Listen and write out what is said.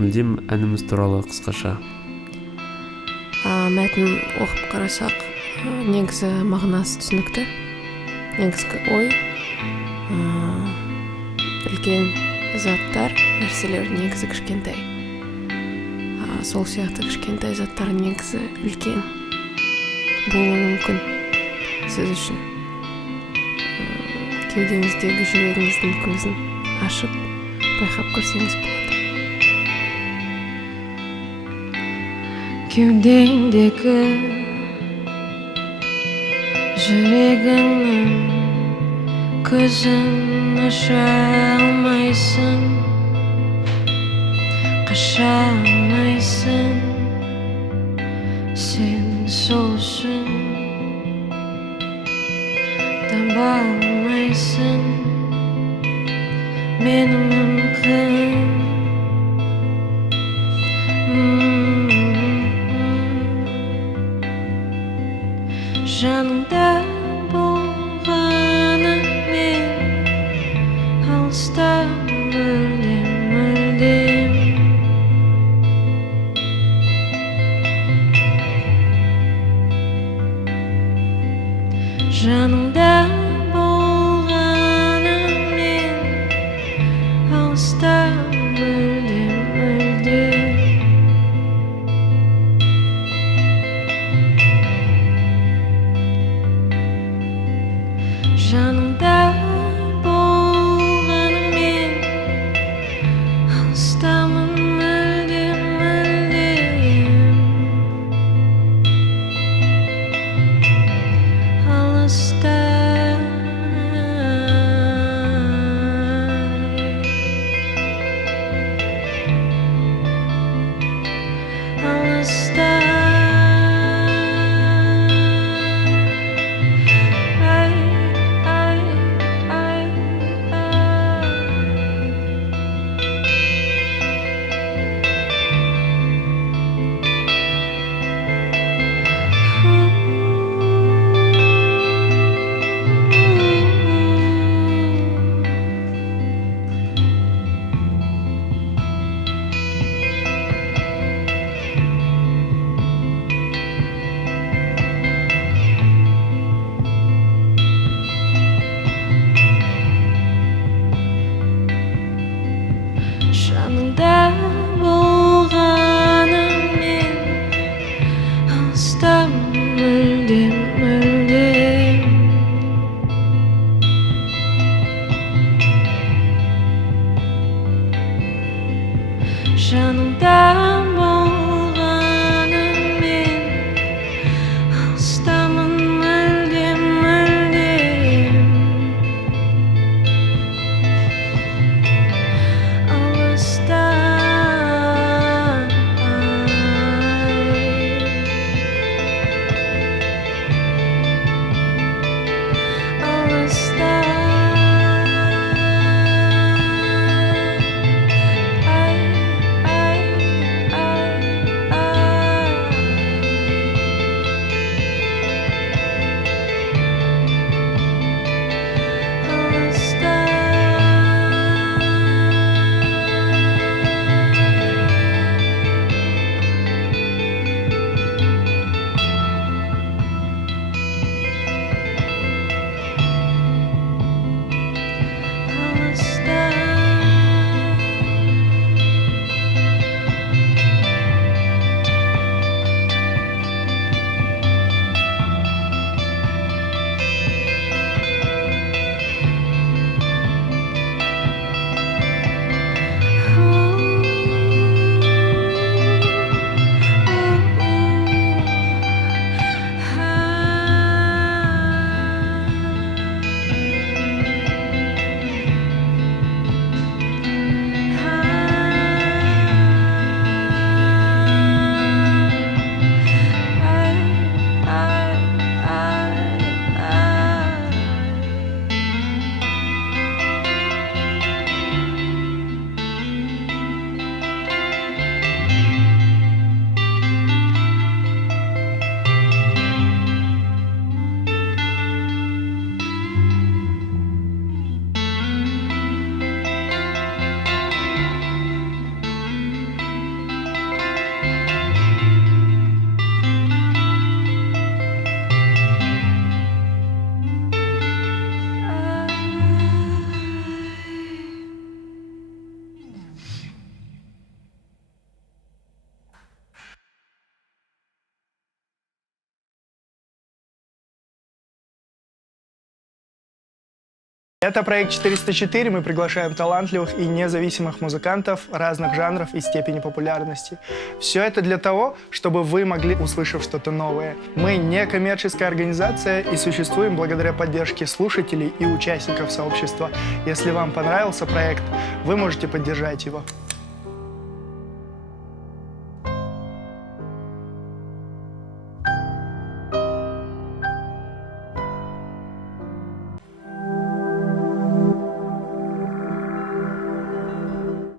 мүлдем әніміз туралы қысқаша. Мәтін оқып қарасақ, негізі мағынасы түсінікті. Негізгі ой, үлкен заттар, нәрселер негізі кішкентай. Сол сияқты кішкентай заттар негізі үлкен болуы мүмкін сіз үшін. Кеудеңіздегі жүрегіңіздің көзін ашып байқап көрсеңіз болады. Кеудеңдегі жүрегіңнің көзін аша алмайсың, қаша алмайсың, сен сол үшін таба алмайсың мені мүмкін. Жаныңда болғаны мен алыста мүлдем жаныңда болғаны мен алыста мүлдем жаныңда болғанымен алыстамын мүлдем алыста. Жаныңда болғанымен алыстамын мүлдем жаныңда болғанымен алыстамын мүлдем алыста. Это проект 404. Мы приглашаем талантливых и независимых музыкантов разных жанров и степени популярности. Все это для того, чтобы вы могли, услышав что-то новое. Мы не коммерческая организация и существуем благодаря поддержке слушателей и участников сообщества. Если вам понравился проект, вы можете поддержать его.